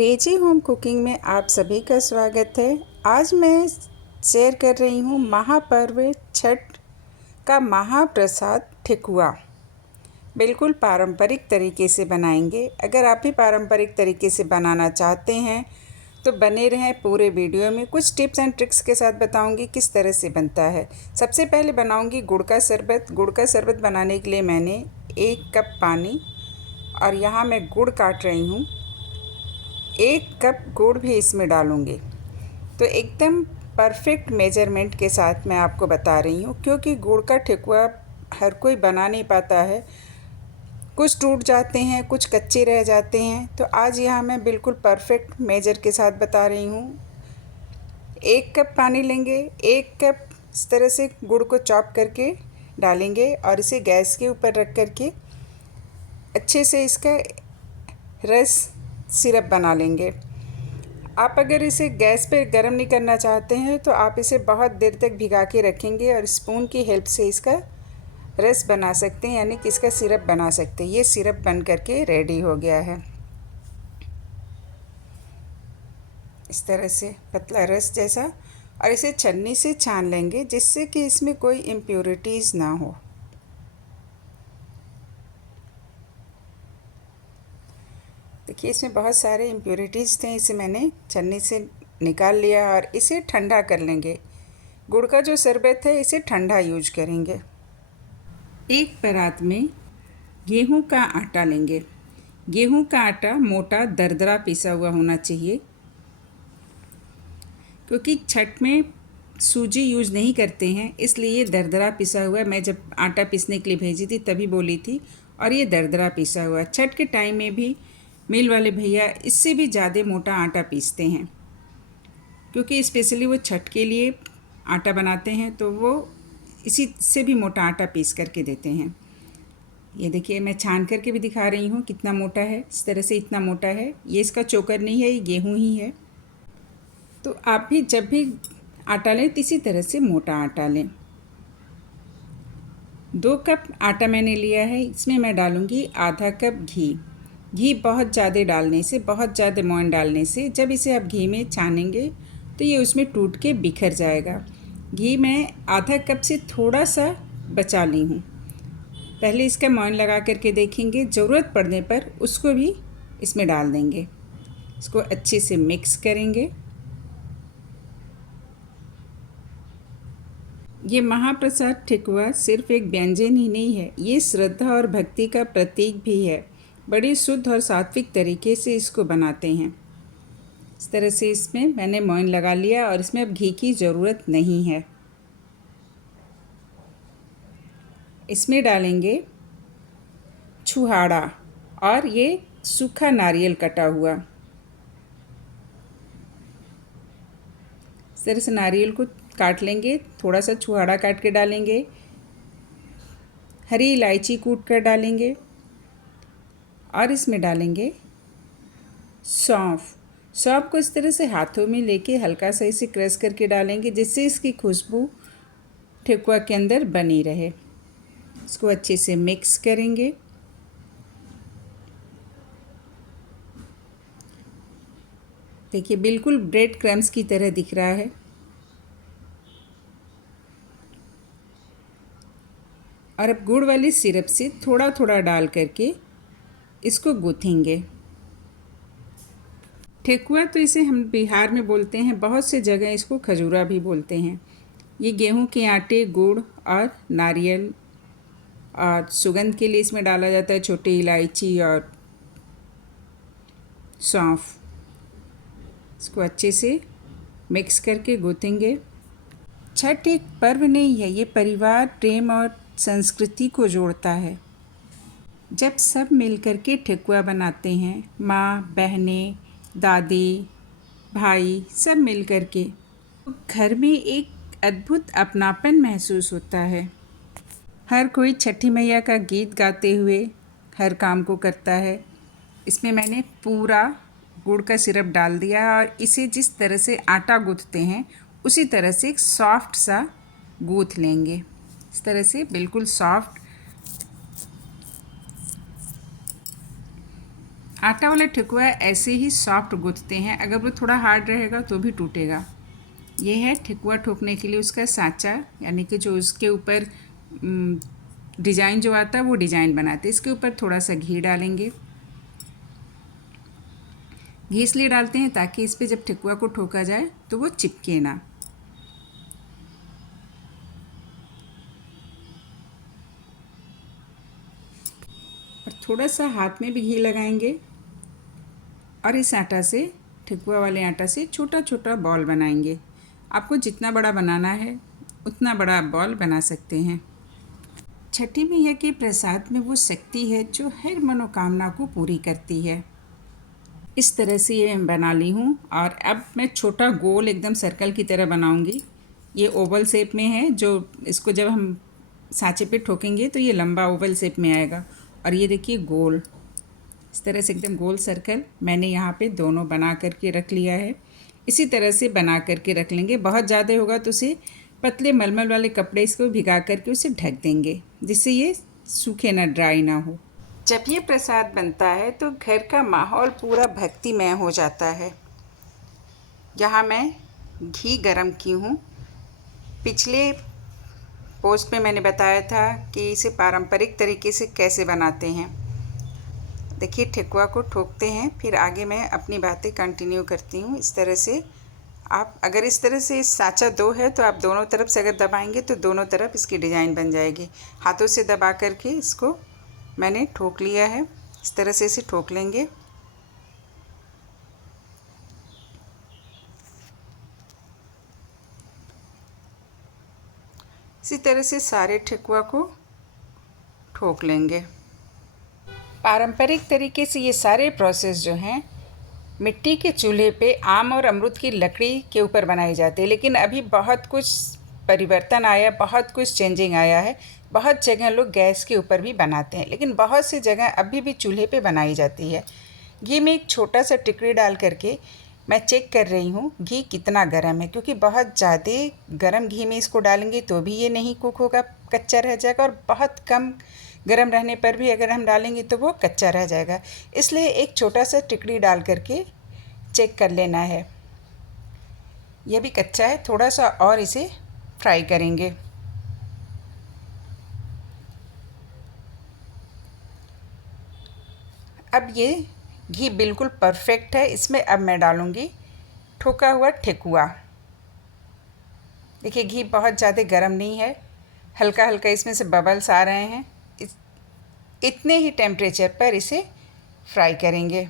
Daisy home cooking में आप सभी का स्वागत है। आज मैं शेयर कर रही हूँ महापर्व छठ का महाप्रसाद ठेकुआ। बिल्कुल पारंपरिक तरीके से बनाएंगे। अगर आप भी पारंपरिक तरीके से बनाना चाहते हैं तो बने रहें पूरे वीडियो में। कुछ टिप्स एंड ट्रिक्स के साथ बताऊंगी किस तरह से बनता है। सबसे पहले बनाऊंगी गुड़ का शरबत। गुड़ का शरबत बनाने के लिए मैंने 1 कप पानी और यहाँ मैं गुड़ काट रही हूँ। 1 कप गुड़ भी इसमें डालूँगी। तो एकदम परफेक्ट मेजरमेंट के साथ मैं आपको बता रही हूँ, क्योंकि गुड़ का ठेकुआ हर कोई बना नहीं पाता है। कुछ टूट जाते हैं, कुछ कच्चे रह जाते हैं। तो आज यहाँ मैं बिल्कुल परफेक्ट मेजर के साथ बता रही हूँ। 1 कप पानी लेंगे, 1 कप इस तरह से गुड़ को चॉप करके डालेंगे और इसे गैस के ऊपर रख करके अच्छे से इसका रस सिरप बना लेंगे। आप अगर इसे गैस पे गरम नहीं करना चाहते हैं तो आप इसे बहुत देर तक भिगा के रखेंगे और स्पून की हेल्प से इसका रस बना सकते हैं, यानी कि इसका सिरप बना सकते हैं। ये सिरप बन करके रेडी हो गया है। इस तरह से पतला रस जैसा, और इसे छन्नी से छान लेंगे जिससे कि इसमें कोई इम्प्योरिटीज़ ना हो। देखिए इसमें बहुत सारे इम्प्योरिटीज़ थे, इसे मैंने छन्नी से निकाल लिया और इसे ठंडा कर लेंगे। गुड़ का जो शरबत है इसे ठंडा यूज करेंगे। एक परात में गेहूं का आटा लेंगे। गेहूं का आटा मोटा दरदरा पिसा हुआ होना चाहिए, क्योंकि छठ में सूजी यूज़ नहीं करते हैं, इसलिए दरदरा पिसा हुआ। मैं जब आटा पीसने के लिए भेजी थी तभी बोली थी, और ये दरदरा पिसा हुआ। छठ के टाइम में भी मिल वाले भैया इससे भी ज़्यादा मोटा आटा पीसते हैं, क्योंकि स्पेशली वो छठ के लिए आटा बनाते हैं, तो वो इसी से भी मोटा आटा पीस करके देते हैं। ये देखिए मैं छान करके भी दिखा रही हूँ कितना मोटा है। इस तरह से इतना मोटा है। ये इसका चोकर नहीं है, ये गेहूँ ही है। तो आप भी जब भी आटा लें तो इसी तरह से मोटा आटा लें। 2 कप आटा मैंने लिया है, इसमें मैं डालूँगी आधा कप घी। घी बहुत ज़्यादा डालने से, बहुत ज़्यादा मोइन डालने से, जब इसे आप घी में छानेंगे तो ये उसमें टूट के बिखर जाएगा। घी मैं आधा कप से थोड़ा सा बचा ली हूँ। पहले इसका मोइन लगा करके देखेंगे, ज़रूरत पड़ने पर उसको भी इसमें डाल देंगे। इसको अच्छे से मिक्स करेंगे। ये महाप्रसाद ठेकुआ सिर्फ एक व्यंजन ही नहीं है, ये श्रद्धा और भक्ति का प्रतीक भी है। बड़ी शुद्ध और सात्विक तरीके से इसको बनाते हैं। इस तरह से इसमें मैंने मोइन लगा लिया और इसमें अब घी की ज़रूरत नहीं है। इसमें डालेंगे छुहाड़ा और ये सूखा नारियल कटा हुआ। इस तरह से नारियल को काट लेंगे, थोड़ा सा छुहाड़ा काट के डालेंगे। हरी इलायची कूट कर डालेंगे और इसमें डालेंगे सौंफ। सौंफ को इस तरह से हाथों में लेके हल्का सा इसे क्रश करके डालेंगे, जिससे इसकी खुशबू ठेकुआ के अंदर बनी रहे। इसको अच्छे से मिक्स करेंगे। देखिए बिल्कुल ब्रेड क्रम्स की तरह दिख रहा है। और अब गुड़ वाली सिरप से थोड़ा थोड़ा डाल करके इसको गूँथेंगे। ठेकुआ तो इसे हम बिहार में बोलते हैं, बहुत से जगह इसको खजूरा भी बोलते हैं। ये गेहूं के आटे, गुड़ और नारियल और सुगंध के लिए इसमें डाला जाता है छोटी इलायची और सौंफ। इसको अच्छे से मिक्स करके गूँथेंगे। छठ एक पर्व नहीं है, ये परिवार, प्रेम और संस्कृति को जोड़ता है। जब सब मिलकर के ठेकुआ बनाते हैं, माँ, बहनें, दादी, भाई सब मिलकर के, घर में एक अद्भुत अपनापन महसूस होता है। हर कोई छठी मैया का गीत गाते हुए हर काम को करता है। इसमें मैंने पूरा गुड़ का सिरप डाल दिया और इसे जिस तरह से आटा गूँथते हैं उसी तरह से एक सॉफ्ट सा गूँथ लेंगे। इस तरह से बिल्कुल सॉफ्ट। आटा वाला ठेकुआ ऐसे ही सॉफ्ट गूँथते हैं, अगर वो थोड़ा हार्ड रहेगा तो भी टूटेगा। ये है ठेकुआ ठोकने के लिए उसका सांचा, यानी कि जो उसके ऊपर डिज़ाइन जो आता है वो डिज़ाइन बनाते हैं। इसके ऊपर थोड़ा सा घी डालेंगे। घी इसलिए डालते हैं ताकि इस पे जब ठेकुआ को ठोका जाए तो वो चिपके ना। और थोड़ा सा हाथ में भी घी लगाएंगे और इस आटा से, ठेकुआ वाले आटा से छोटा छोटा बॉल बनाएंगे। आपको जितना बड़ा बनाना है उतना बड़ा बॉल बना सकते हैं। छठी मैया के प्रसाद में वो शक्ति है जो हर मनोकामना को पूरी करती है। इस तरह से ये मैं बना ली हूँ और अब मैं छोटा गोल एकदम सर्कल की तरह बनाऊँगी। ये ओवल शेप में है, जो इसको जब हम सांचे पे ठोकेंगे तो ये लंबा ओवल शेप में आएगा। और ये देखिए गोल, इस तरह से एकदम गोल सर्कल मैंने यहाँ पे दोनों बना करके रख लिया है। इसी तरह से बना करके रख लेंगे। बहुत ज़्यादा होगा तो उसे पतले मलमल वाले कपड़े इसको भिगा करके उसे ढक देंगे, जिससे ये सूखे ना, ड्राई ना हो। जब ये प्रसाद बनता है तो घर का माहौल पूरा भक्तिमय हो जाता है। यहाँ मैं घी गरम की हूँ। पिछले पोस्ट में मैंने बताया था कि इसे पारंपरिक तरीके से कैसे बनाते हैं। देखिए ठेकुआ को ठोकते हैं, फिर आगे मैं अपनी बातें कंटिन्यू करती हूँ। इस तरह से आप, अगर इस तरह से सांचा दो है तो आप दोनों तरफ से अगर दबाएंगे तो दोनों तरफ इसकी डिज़ाइन बन जाएगी। हाथों से दबा करके इसको मैंने ठोक लिया है। इस तरह से इसे ठोक लेंगे। इसी तरह से सारे ठेकुआ को ठोक लेंगे। पारंपरिक तरीके से ये सारे प्रोसेस जो हैं मिट्टी के चूल्हे पे आम और अमरूद की लकड़ी के ऊपर बनाए जाते हैं, लेकिन अभी बहुत कुछ परिवर्तन आया, बहुत कुछ चेंजिंग आया है। बहुत जगह लोग गैस के ऊपर भी बनाते हैं, लेकिन बहुत सी जगह अभी भी चूल्हे पे बनाई जाती है। घी में एक छोटा सा टिकरी डाल करके मैं चेक कर रही हूँ घी कितना गर्म है, क्योंकि बहुत ज़्यादा गर्म घी में इसको डालेंगे तो भी ये नहीं कुक होगा, कच्चा रह जाएगा। और बहुत कम गर्म रहने पर भी अगर हम डालेंगे तो वो कच्चा रह जाएगा। इसलिए एक छोटा सा टिकरी डाल करके चेक कर लेना है। यह भी कच्चा है, थोड़ा सा और इसे फ्राई करेंगे। अब ये घी बिल्कुल परफेक्ट है। इसमें अब मैं डालूँगी ठोका हुआ ठेकुआ। देखिए घी बहुत ज़्यादा गर्म नहीं है, हल्का हल्का इसमें से बबल्स आ रहे हैं। इतने ही टेम्परेचर पर इसे फ्राई करेंगे।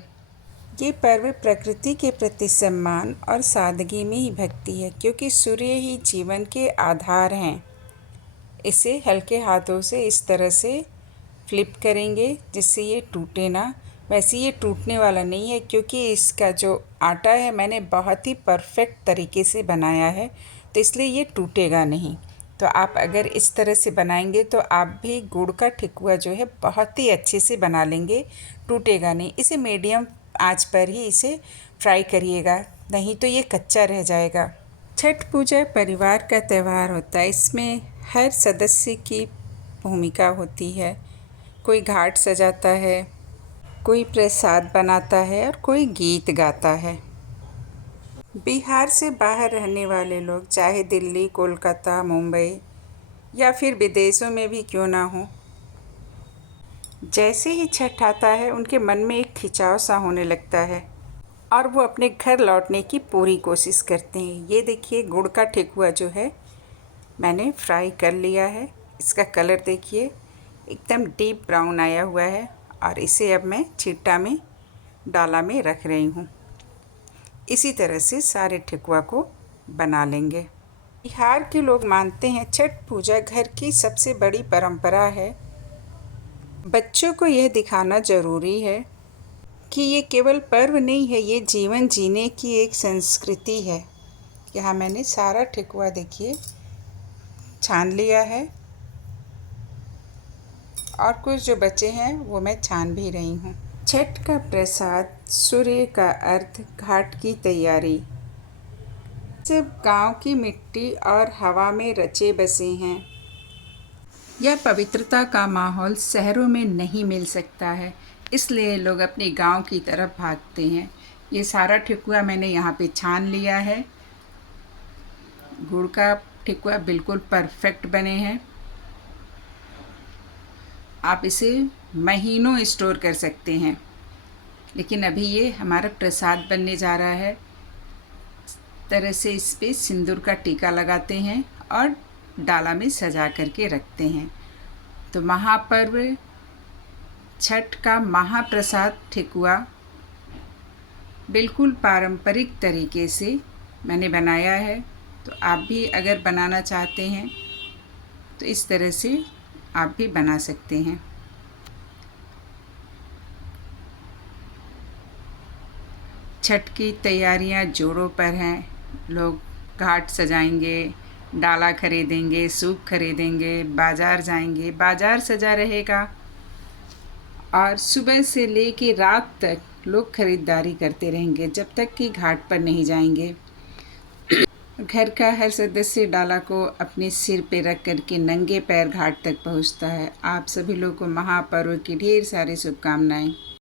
ये पर्व प्रकृति के प्रति सम्मान और सादगी में ही भक्ति है, क्योंकि सूर्य ही जीवन के आधार हैं। इसे हल्के हाथों से इस तरह से फ्लिप करेंगे जिससे ये टूटे ना। वैसे ये टूटने वाला नहीं है, क्योंकि इसका जो आटा है मैंने बहुत ही परफेक्ट तरीके से बनाया है, तो इसलिए ये टूटेगा नहीं। तो आप अगर इस तरह से बनाएंगे तो आप भी गुड़ का ठेकुआ जो है बहुत ही अच्छे से बना लेंगे, टूटेगा नहीं। इसे मीडियम आंच पर ही इसे फ्राई करिएगा, नहीं तो ये कच्चा रह जाएगा। छठ पूजा परिवार का त्यौहार होता है। इसमें हर सदस्य की भूमिका होती है। कोई घाट सजाता है, कोई प्रसाद बनाता है और कोई गीत गाता है। बिहार से बाहर रहने वाले लोग, चाहे दिल्ली, कोलकाता, मुंबई या फिर विदेशों में भी क्यों ना हो, जैसे ही छठ आता है उनके मन में एक खिंचाव सा होने लगता है और वो अपने घर लौटने की पूरी कोशिश करते हैं। ये देखिए गुड़ का ठेकुआ जो है मैंने फ्राई कर लिया है। इसका कलर देखिए एकदम डीप ब्राउन आया हुआ है और इसे अब मैं छिट्टा में, डाला में रख रही हूँ। इसी तरह से सारे ठेकुआ को बना लेंगे। बिहार के लोग मानते हैं छठ पूजा घर की सबसे बड़ी परंपरा है। बच्चों को यह दिखाना ज़रूरी है कि ये केवल पर्व नहीं है, ये जीवन जीने की एक संस्कृति है। यहाँ मैंने सारा ठेकुआ देखिए छान लिया है और कुछ जो बचे हैं वो मैं छान भी रही हूँ। छठ का प्रसाद, सूर्य का अर्घ, घाट की तैयारी, सब गांव की मिट्टी और हवा में रचे बसे हैं। यह पवित्रता का माहौल शहरों में नहीं मिल सकता है। इसलिए लोग अपने गांव की तरफ भागते हैं। ये सारा ठेकुआ मैंने यहाँ पे छान लिया है। गुड़ का ठेकुआ बिल्कुल परफेक्ट बने हैं। आप इसे महीनों स्टोर कर सकते हैं। लेकिन अभी ये हमारा प्रसाद बनने जा रहा है। इस तरह से इस पे सिंदूर का टीका लगाते हैं और डाला में सजा करके रखते हैं। तो महापर्व छठ का महाप्रसाद ठेकुआ बिल्कुल पारंपरिक तरीके से मैंने बनाया है। तो आप भी अगर बनाना चाहते हैं तो इस तरह से आप भी बना सकते हैं। छठ की तैयारियां जोरों पर हैं। लोग घाट सजाएंगे, डाला खरीदेंगे, सूप खरीदेंगे, बाज़ार जाएंगे, बाज़ार सजा रहेगा और सुबह से लेके रात तक लोग ख़रीदारी करते रहेंगे जब तक कि घाट पर नहीं जाएंगे। घर का हर सदस्य डाला को अपने सिर पे रख कर के नंगे पैर घाट तक पहुंचता है। आप सभी लोगों को महापर्व की ढेर सारी शुभकामनाएं।